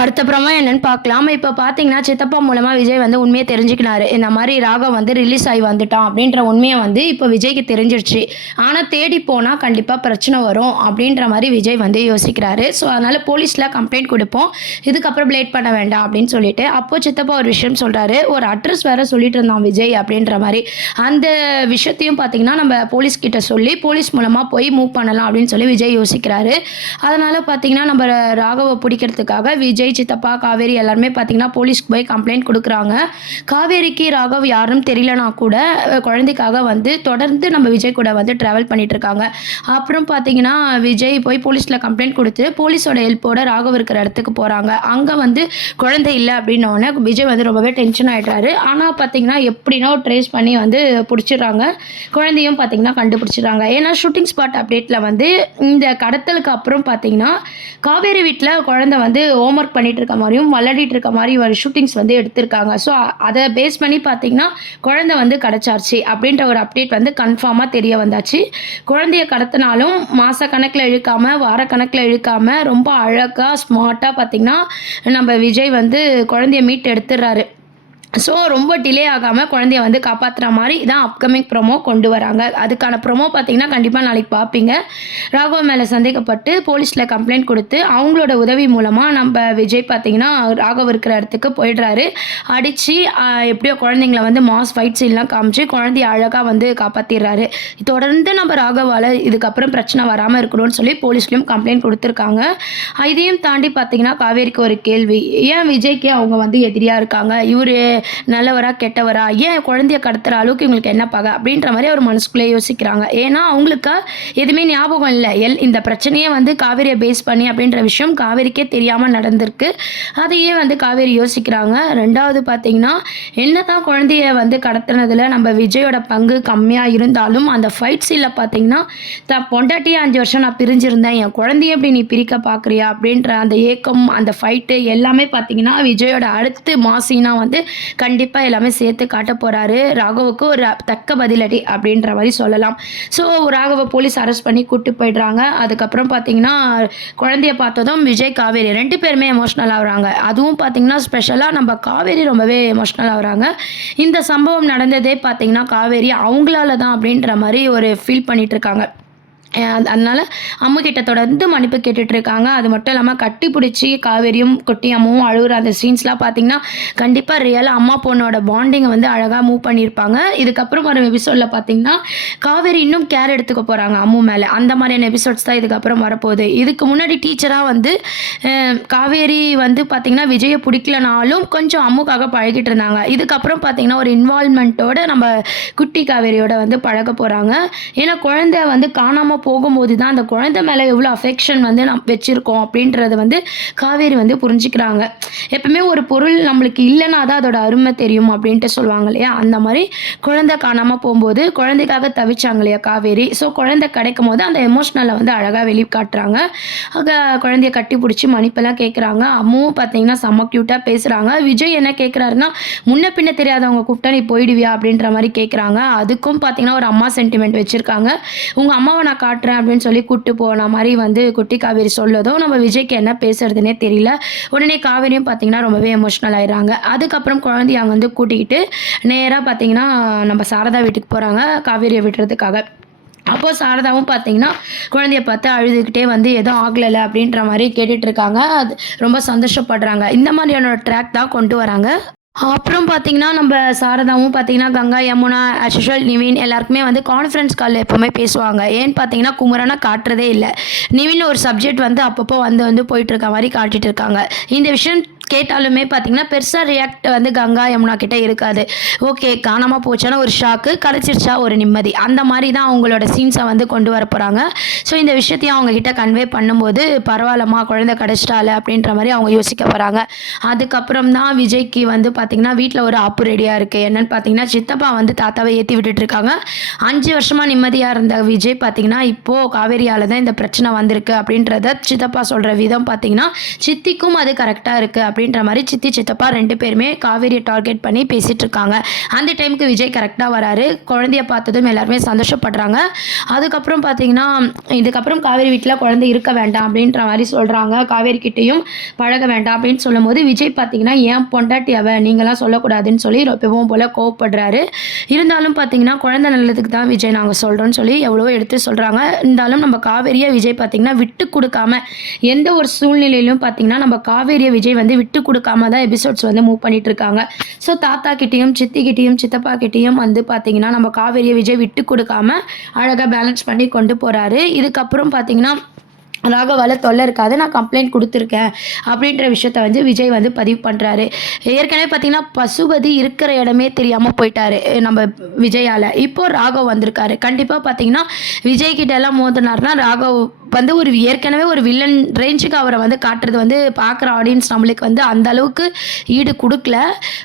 அடுத்த ப்ரோமோ என்னன்னு பார்க்கலாம். இப்ப பார்த்தீங்கன்னா, சித்தப்பா மூலமா விஜய் வந்து உண்மைய தெரிஞ்சுக்கினாரு. இந்த மாரி ராகவ் வந்து ரிலீஸ் ஆயி வந்துட்டான் அப்படின்ற உண்மைய வந்து இப்ப விஜய்க்கு தெரிஞ்சிருச்சு. ஆனா தேடி போனா கண்டிப்பா பிரச்சனை வரும் அப்படின்ற மாரி விஜய் வந்து யோசிக்கிறாரு. ஸோ அதனால போலீஸ்ல கம்ப்ளைண்ட் குடுப்போம். இதுக்கப்புறம் லேட் பண்ண வேண்டாம் அப்படின்னு சொல்லிட்டு, அப்போ சித்தப்பா ஒரு விஷயம் சொல்றாரு. ஒரு அட்ரஸ் வேற சொல்லிட்டு இருந்தான் விஜய் அப்படின்ற மாரி. அந்த விஷயத்தையும் பார்த்தீங்கன்னா, நம்ம போலீஸ் கிட்ட சொல்லி, போலீஸ் மூலமா போய் மூவ் பண்ணலாம் அப்படின்னு சொல்லி விஜய் யோசிக்கிறாரு. அதனால பார்த்தீங்கன்னா, நம்ம ராகவ பிடிக்கிறதுக்காக விஜய், சித்தப்பா, காவேரி எல்லாருமே பார்த்தீங்கன்னா, போலீஸ்க்கு போய் கம்ப்ளைண்ட் குடுக்குறாங்க. காவேரிக்கு ராகவ் யாருன்னு தெரியலனா கூட, குழந்தைக்காக வந்து தொடர்ந்து நம்ம விஜய் கூட வந்து ட்ராவல் பண்ணிட்டு இருக்காங்க. அப்புறம் பார்த்தீங்கன்னா, விஜய் போய் போலீஸ்ல கம்ப்ளைண்ட் குடுத்து, போலீஸோட ஹெல்ப்போட ராகவ் இருக்கிற இடத்துக்கு போறாங்க. அங்க வந்து குழந்தை இல்ல அப்படின்னோனே, விஜய் வந்து ரொம்பவே டென்ஷன் ஆயிடுறாரு. ஆனா பார்த்தீங்கன்னா, எப்படினோ ட்ரேஸ் பண்ணி வந்து புடிச்சிடுறாங்க. குழந்தையும் பார்த்தீங்கன்னா கண்டுபிடிச்சிடுறாங்க. ஏன்னா ஷூட்டிங் ஸ்பாட் அப்டேட்ல வந்து இந்த கடத்தலுக்கு அப்புறம் பார்த்தீங்கன்னா, காவேரி வீட்ல குழந்தை வந்து ஹோம் ஒர்க் பண்ணிட்டு இருக்க மாரியும், விளையாடிட்டு இருக்க மாரி ஒரு ஷூட்டிங்ஸ் வந்து எடுத்திருக்காங்க. ஸோ அத பேஸ் பண்ணி பார்த்தீங்கன்னா, குழந்தை வந்து கிடைச்சாச்சு அப்படின்ற ஒரு அப்டேட் வந்து கன்ஃபார்மா தெரிய வந்தாச்சு. குழந்தைய கடத்தினாலும் மாச கணக்குல இழுக்காம, வார கணக்குல இழுக்காம ரொம்ப அழகா, ஸ்மார்ட்டா பார்த்தீங்கன்னா, நம்ம விஜய் வந்து குழந்தைய மீட்டு எடுத்துடுறாரு. ஸோ ரொம்ப டிலே ஆகாம குழந்தைய வந்து காப்பாத்துற மாரி தான் அப்கமிங் ப்ரோமோ கொண்டு வராங்க. அதுக்கான ப்ரோமோ பார்த்தீங்கன்னா, கண்டிப்பா நாளைக்கு பார்ப்பீங்க. ராகவ் மேல சந்தேகப்பட்டு போலீஸ்ல கம்ப்ளைண்ட் குடுத்து, அவங்களோட உதவி மூலமா நம்ப விஜய் பார்த்தீங்கன்னா, ராகவ் இருக்கிற இடத்துக்கு போயிடுறாரு. அடிச்சு எப்படியோ குழந்தைங்கள வந்து மாஸ் ஃபைட் சீன்லாம் காமிச்சு, குழந்தைய அழகா வந்து காப்பாத்திர்றாரு. தொடர்ந்து நம்ம ராகவால இதுக்கப்புறம் பிரச்சனை வராம இருக்கணும்னு சொல்லி போலீஸ்லயும் கம்ப்ளைண்ட் குடுத்துருக்காங்க. இதையும் தாண்டி பார்த்தீங்கன்னா, காவேரிக்கு ஒரு கேள்வி. ஏன் விஜய்க்கு அவங்க வந்து எதிரியா இருக்காங்க? இவரு நல்லவரா கெட்டவரா, ஏன் குழந்தைய கடத்துற அளவுக்கு இவங்களுக்கு என்ன பகை அப்படின்ற மாதிரி அவர் மனசுக்குள்ளே யோசிக்கிறாங்க. ஏன்னா அவங்களுக்கு எதுவுமே ஞாபகம் இல்லை. இந்த பிரச்சனையே வந்து காவேரியை பேஸ் பண்ணி அப்படின்ற விஷயம் காவேரிக்கே தெரியாமல் நடந்திருக்கு. அதையே வந்து காவேரி யோசிக்கிறாங்க. ரெண்டாவது பார்த்தீங்கன்னா, என்னதான் குழந்தைய வந்து கடத்துனதுல நம்ம விஜயோட பங்கு கம்மியாக இருந்தாலும் அந்த ஃபைட் சீனில் பார்த்தீங்கன்னா, பொண்டாட்டியே 5 வருஷம் நான் பிரிஞ்சிருந்தேன், என் குழந்தைய எப்படி நீ பிரிக்க பார்க்குறியா அப்படின்ற அந்த ஏக்கம், அந்த ஃபைட்டு எல்லாமே பார்த்தீங்கன்னா விஜயோட அடுத்து மாசினா வந்து கண்டிப்பா எல்லாமே சேர்த்து காட்ட போறாரு. ராகவுக்கு ஒரு தக்க பதிலடி அப்படின்ற மாரி சொல்லலாம். ஸோ ராகவ போலீஸ் அரெஸ்ட் பண்ணி கூட்டு போயிடுறாங்க. அதுக்கப்புறம் பார்த்தீங்கன்னா, குழந்தைய பார்த்ததும் விஜய், காவேரி 2 பேருமே எமோஷனல் ஆகுறாங்க. அதுவும் பார்த்தீங்கன்னா, ஸ்பெஷலா நம்ம காவேரி ரொம்பவே எமோஷனல் ஆகுறாங்க. இந்த சம்பவம் நடந்ததே பார்த்தீங்கன்னா, காவேரி அவங்களால தான் அப்படின்ற மாரி ஒரு ஃபீல் பண்ணிட்டு இருக்காங்க. அதனால அம்முகிட்ட தொடர்ந்து மன்னிப்பு கேட்டுட்டு இருக்காங்க. அது மட்டும் இல்லாம கட்டி பிடிச்சி காவேரியும், குட்டி அம்மாவும் அழுகுற அந்த சீன்ஸ்லாம் பார்த்தீங்கன்னா, கண்டிப்பா ரியலா அம்மா பொண்ணோட பாண்டிங்க வந்து அழகா மூவ் பண்ணியிருப்பாங்க. இதுக்கப்புறம் வரும் எபிசோட்ல பார்த்தீங்கன்னா, காவேரி இன்னும் கேர் எடுத்துக்க போறாங்க அம்மு மேல. அந்த மாதிரியான எபிசோட்ஸ் தான் இதுக்கப்புறம் வரப்போகுது. இதுக்கு முன்னாடி டீச்சரா வந்து காவேரி வந்து பார்த்தீங்கன்னா, விஜய பிடிக்கலனாலும் கொஞ்சம் அம்முக்காக பழகிட்டு இருந்தாங்க. இதுக்கப்புறம் பார்த்தீங்கன்னா, ஒரு இன்வால்வ்மெண்ட்டோட நம்ம குட்டி காவேரியோட வந்து பழக போறாங்க. ஏன்னா குழந்தை வந்து காணாம போகும்போது தான் அந்த குழந்தை மேல எவ்வளோ அஃபெக்ஷன் வந்து வச்சிருக்கோம் அப்படின்றத வந்து காவேரி வந்து புரிஞ்சுக்கிறாங்க. எப்பவுமே ஒரு பொருள் நம்மளுக்கு இல்லைன்னா தான் அதோட அருமை தெரியும் அப்படின்ட்டு சொல்லுவாங்க இல்லையா? அந்த மாதிரி குழந்தை காணாம போகும்போது குழந்தைக்காக தவிச்சாங்க இல்லையா காவேரி? ஸோ குழந்தை கிடைக்கும் போது அந்த எமோஷனலை வந்து அழகாக வெளிக்காட்டுறாங்க. குழந்தைய கட்டி பிடிச்சி மன்னிப்பெல்லாம் கேட்குறாங்க. அம்மாவும் பார்த்தீங்கன்னா செம்ம க்யூட்டாக பேசுகிறாங்க. விஜய் என்ன கேட்குறாருன்னா, முன்ன பின்ன தெரியாதவங்க கூப்பிட்டா நீ போயிடுவியா அப்படின்ற மாதிரி கேட்குறாங்க. அதுக்கும் பார்த்தீங்கன்னா ஒரு அம்மா சென்டிமெண்ட் வச்சுருக்காங்க. உங்கள் அம்மாவை நான் காட்டுறேன் அப்படின்னு சொல்லி கூப்பிட்டு போன மாதிரி வந்து குட்டி காவேரி சொல்லதும் நம்ம விஜய்க்கு என்ன பேசுறதுனே தெரியல. உடனே காவேரியும் பார்த்தீங்கன்னா ரொம்பவே எமோஷனல் ஆயிடுறாங்க. அதுக்கப்புறம் குழந்தைய அங்கே வந்து கூட்டிக்கிட்டு நேராக பார்த்தீங்கன்னா நம்ம சாரதா வீட்டுக்கு போகிறாங்க காவேரியை விடுறதுக்காக. அப்போ சாரதாவும் பார்த்தீங்கன்னா குழந்தைய பார்த்து அழுதுகிட்டே வந்து எதுவும் ஆகலை அப்படின்ற மாதிரி கேட்டுட்டு இருக்காங்க. அது ரொம்ப சந்தோஷப்படுறாங்க. இந்த மாதிரியான ட்ராக் தான் கொண்டு வராங்க. அப்புறம் பார்த்தீங்கன்னா, நம்ம சாரதாவும் பார்த்தீங்கன்னா, கங்கா, யமுனா, ஆஸ் யூசுவல் நிவின் எல்லாருக்குமே வந்து கான்ஃபரன்ஸ் கால்ல எப்பவுமே பேசுவாங்க. ஏன்னு பார்த்தீங்கன்னா, குமரனா காட்டுறதே இல்ல. நிவின் ஒரு சப்ஜெக்ட் வந்து அப்பப்போ வந்து வந்து போயிட்டு இருக்க மாரி காட்டிட்டு இருக்காங்க. இந்த விஷயம் கேட்டாலுமே பார்த்தீங்கன்னா, பெருசா ரியாக்ட் வந்து கங்கா, யமுனா கிட்ட இருக்காது. ஓகே, காணாம போச்சானா ஒரு ஷாக்கு, கிடைச்சிருச்சா ஒரு நிம்மதி. அந்த மாரி தான் அவங்களோட சீன்ஸை வந்து கொண்டு வர போறாங்க. ஸோ இந்த விஷயத்தையும் அவங்க கிட்ட கன்வே பண்ணும்போது, பரவாயில்லம்மா குழந்தை கிடைச்சிட்டால அப்படின்ற மாரி அவங்க யோசிக்க போறாங்க. அதுக்கப்புறம் தான் விஜய்க்கு வந்து பார்த்தீங்கன்னா, வீட்ல ஒரு ஆப்பு ரெடியா இருக்கு. என்னன்னு பார்த்தீங்கன்னா, சித்தப்பா வந்து தாத்தாவை ஏத்தி விட்டுட்டு இருக்காங்க. 5 வருஷமா நிம்மதியா இருந்த விஜய் பார்த்தீங்கன்னா, இப்போ காவேரியால தான் இந்த பிரச்சனை வந்திருக்கு அப்படின்றத சித்தப்பா சொல்ற விதம் பார்த்தீங்கன்னா, சித்திக்கும் அது கரெக்ட்டா இருக்கு அப்படின்ற மாதிரி சித்தி சித்தப்பா 2 பேருமே காவேரியை டார்கெட் பண்ணி பேசிகிட்டு இருக்காங்க. அந்த டைமுக்கு விஜய் கரெக்டாக வராரு. குழந்தைய பார்த்ததும் எல்லாருமே சந்தோஷப்படுறாங்க. அதுக்கப்புறம் பார்த்தீங்கன்னா இதுக்கப்புறம் காவேரி வீட்டில் குழந்தை இருக்க வேண்டாம் அப்படின்ற மாதிரி சொல்கிறாங்க. காவேரி கிட்டேயும் பழக வேண்டாம் அப்படின்னு சொல்லும்போது விஜய் பார்த்தீங்கன்னா ஏன் பொண்டாட்டி அவ நீங்களாம் சொல்லக்கூடாதுன்னு சொல்லி எப்பவும் போல் கோவப்படுறாரு. இருந்தாலும் பார்த்தீங்கன்னா குழந்தை நல்லதுக்கு தான் விஜய் நாங்கள் சொல்கிறோன்னு சொல்லி எவ்வளவோ எடுத்து சொல்கிறாங்க. இருந்தாலும் நம்ம காவேரியை விஜய் பார்த்தீங்கன்னா விட்டு கொடுக்காம எந்த ஒரு சூழ்நிலையிலும் பார்த்தீங்கன்னா நம்ம காவேரியை விஜய் வந்து விட்டு கொடுக்காம தான் எபிசோட்ஸ் வந்து மூவ் பண்ணிட்டு இருக்காங்க. ஸோ தாத்தா கிட்டேயும் சித்தி கிட்டேயும் சித்தப்பா கிட்டேயும் வந்து பார்த்தீங்கன்னா நம்ம காவேரியை விஜய் விட்டு கொடுக்காம அழகாக பேலன்ஸ் பண்ணி கொண்டு போகிறாரு. இதுக்கப்புறம் பார்த்தீங்கன்னா ராகவால தொல்லை இருக்காது, நான் கம்ப்ளைண்ட் கொடுத்துருக்கேன் அப்படின்ற விஷயத்த வந்து விஜய் வந்து பதிவு பண்ணுறாரு. ஏற்கனவே பார்த்தீங்கன்னா பசுபதி இருக்கிற இடமே தெரியாமல் போயிட்டாரு நம்ம விஜயால். இப்போ ராகவ் வந்திருக்காரு. கண்டிப்பாக பார்த்தீங்கன்னா விஜய் கிட்ட எல்லாம் மோதினார்னா ராகவ் வந்து ஒரு ஏற்கனவே ஒரு வில்லன் ரேஞ்சுக்கு அவரை வந்து காட்டுறது வந்து பார்க்குற ஆடியன்ஸ் நம்மளுக்கு வந்து அந்த அளவுக்கு ஈடு கொடுக்கல.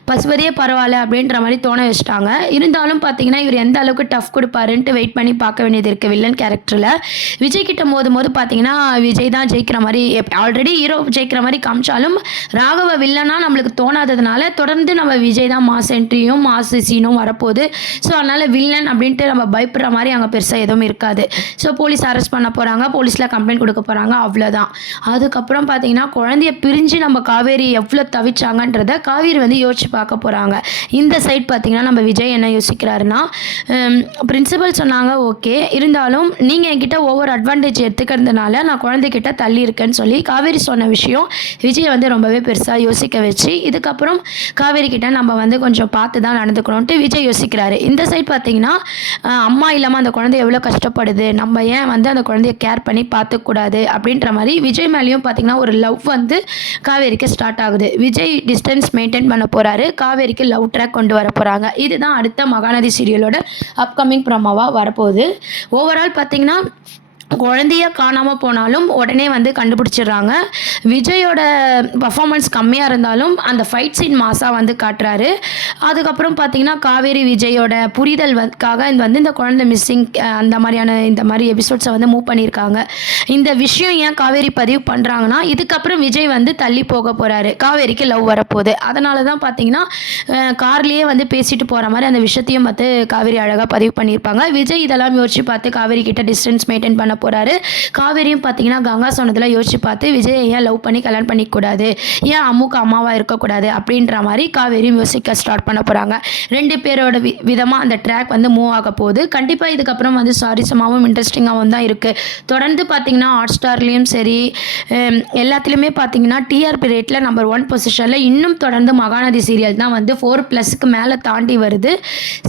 பசுபதியே பரவாயில்ல அப்படின்ற மாதிரி தோண வச்சுட்டாங்க. இருந்தாலும் பார்த்தீங்கன்னா இவர் எந்த அளவுக்கு டஃப் கொடுப்பாருன்ட்டு வெயிட் பண்ணி பார்க்க வேண்டியது இருக்குது வில்லன் கேரக்டரில். விஜய் கிட்ட மோதும் பார்த்தீங்கன்னா விஜய் தான் ஜெயிக்கிற மாதிரி ஆல்ரெடி ஹீரோ ஜெயிக்கிற மாதிரி காமிச்சாலும் ராகவ வில்லனா நம்மளுக்கு தோணாததுனால தொடர்ந்து நம்ம விஜய் தான் மாஸ் என்ட்ரியும் மாஸ் சீனும் வரப்போகுது. ஸோ அதனால் வில்லன் அப்படின்ட்டு நம்ம பயப்படுற மாதிரி அங்கே பெருசாக எதுவும் இருக்காது. ஸோ போலீஸ் அரெஸ்ட் பண்ண போகிறாங்க, போலீஸில் கம்ப்ளைண்ட் கொடுக்க போகிறாங்க, அவ்வளோதான். அதுக்கப்புறம் பார்த்தீங்கன்னா குழந்தைய பிரிஞ்சு நம்ம காவேரி எவ்வளோ தவிச்சாங்கன்றத காவேரி வந்து யோசிச்சு பார்க்க போகிறாங்க. இந்த சைட் பார்த்தீங்கன்னா நம்ம விஜய் என்ன யோசிக்கிறாருன்னா பிரின்சிபல் சொன்னாங்க ஓகே, இருந்தாலும் நீங்கள் என்கிட்ட ஓவர் அட்வான்டேஜ் எடுத்துக்கிறதுனால நான் குழந்தைகிட்ட தள்ளி இருக்கேன்னு சொல்லி காவேரி சொன்ன விஷயம் விஜய் வந்து ரொம்பவே பெருசாக யோசிக்க வச்சு இதுக்கப்புறம் காவேரி கிட்ட நம்ம வந்து கொஞ்சம் பார்த்து தான் நடந்துக்கணும்ட்டு விஜய் யோசிக்கிறாரு. இந்த சைட் பார்த்தீங்கன்னா அம்மா இல்லாமல் அந்த குழந்தை எவ்வளோ கஷ்டப்படுது, நம்ம ஏன் வந்து அந்த குழந்தைய கேர் பண்ணி பார்த்துக்கூடாது அப்படின்ற மாதிரி விஜய் மேலேயும் பார்த்தீங்கன்னா ஒரு லவ் வந்து காவேரிக்கு ஸ்டார்ட் ஆகுது. விஜய் டிஸ்டன்ஸ் மெயின்டைன் பண்ண போகிறாரு, காவேரிக்கு லவ் ட்ராக் கொண்டு வர போகிறாங்க. இதுதான் அடுத்த மகாநதி சீரியலோட அப்கமிங் ப்ரோமோவாக வரப்போகுது. ஓவரால் பார்த்தீங்கன்னா குழந்தைய காணாமல் போனாலும் உடனே வந்து கண்டுபிடிச்சிடுறாங்க. விஜயோட பர்ஃபார்மன்ஸ் கம்மியாக இருந்தாலும் அந்த ஃபைட் சீன் மாஸாக வந்து காட்டுறாரு. அதுக்கப்புறம் பார்த்தீங்கன்னா காவேரி விஜயோட புரிதலுக்காக வந்து இந்த குழந்தை மிஸ்ஸிங் அந்த மாதிரியான இந்த மாதிரி எபிசோட்ஸை வந்து மூவ் பண்ணியிருக்காங்க. இந்த விஷயம் ஏன் காவேரி பதிவு பண்ணுறாங்கன்னா இதுக்கப்புறம் விஜய் வந்து தள்ளி போக போகிறாரு, காவேரிக்கு லவ் வரப்போகுது. அதனால தான் பார்த்தீங்கன்னா கார்லேயே வந்து பேசிட்டு போகிற மாதிரி அந்த விஷயத்தையும் பார்த்து காவேரி அழகாக பதிவு பண்ணியிருப்பாங்க. விஜய் இதெல்லாம் யோசிச்சு பார்த்து காவேரி கிட்ட டிஸ்டன்ஸ் மெயின்டைன் பண்ண போறாரு. காவேரியும் பார்த்தீங்கன்னா கங்கா சொன்னதில் யோசிச்சு பார்த்து விஜய் ஏன் லவ் பண்ணி கல்யாணம் பண்ணிக்கூடாது, ஏன் அம்முக்கு அம்மாவா இருக்கக்கூடாது அப்படின்ற மாதிரி காவேரியும் யோசிக்க ஸ்டார்ட் பண்ண போகிறாங்க. 2 பேரோட விதமாக அந்த ட்ராக் வந்து மூவ் ஆக போகுது. கண்டிப்பாக இதுக்கப்புறம் வந்து சாரிசமாகவும் இன்ட்ரெஸ்டிங்காகவும் தான் இருக்குது. தொடர்ந்து பார்த்தீங்கன்னா ஹாட் ஸ்டார்லேயும் சரி எல்லாத்துலேயுமே பார்த்தீங்கன்னா டிஆர்பி ரேட்டில் நம்பர் 1 பொசிஷனில் இன்னும் தொடர்ந்து மகாநதி சீரியல் தான் வந்து 4+ மேலே தாண்டி வருது.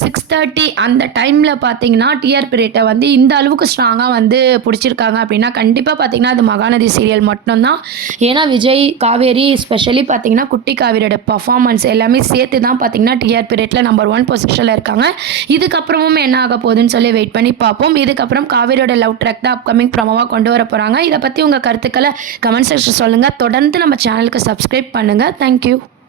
6:30 அந்த டைமில் பார்த்தீங்கன்னா டிஆர்பி ரேட்டை வந்து இந்த அளவுக்கு ஸ்ட்ராங்காக வந்து பிடிச்சிருக்காங்க அப்படின்னா கண்டிப்பாக பார்த்தீங்கன்னா அது மகாநதி சீரியல் மட்டும்தான். ஏன்னா விஜய் காவேரி ஸ்பெஷலி பார்த்தீங்கன்னா குட்டி காவேரியோட பர்ஃபார்மன்ஸ் எல்லாமே சேர்த்து தான் பார்த்தீங்கன்னா டிஆர்பி ரேட்டில் நம்பர் 1 பொசிஷனில் இருக்காங்க. இதுக்கப்புறமும் என்ன ஆக போகுதுன்னு சொல்லி வெயிட் பண்ணி பார்ப்போம். இதுக்கப்புறம் காவேரியோட லவ் ட்ராக் தான் அப்கமிங் ப்ரோமோவாக கொண்டு வர போகிறாங்க. இதை பற்றி உங்கள் கருத்துக்களை கமெண்ட் செக்ஷன் சொல்லுங்கள். தொடர்ந்து நம்ம சேனலுக்கு சப்ஸ்கிரைப் பண்ணுங்கள். தேங்க்யூ.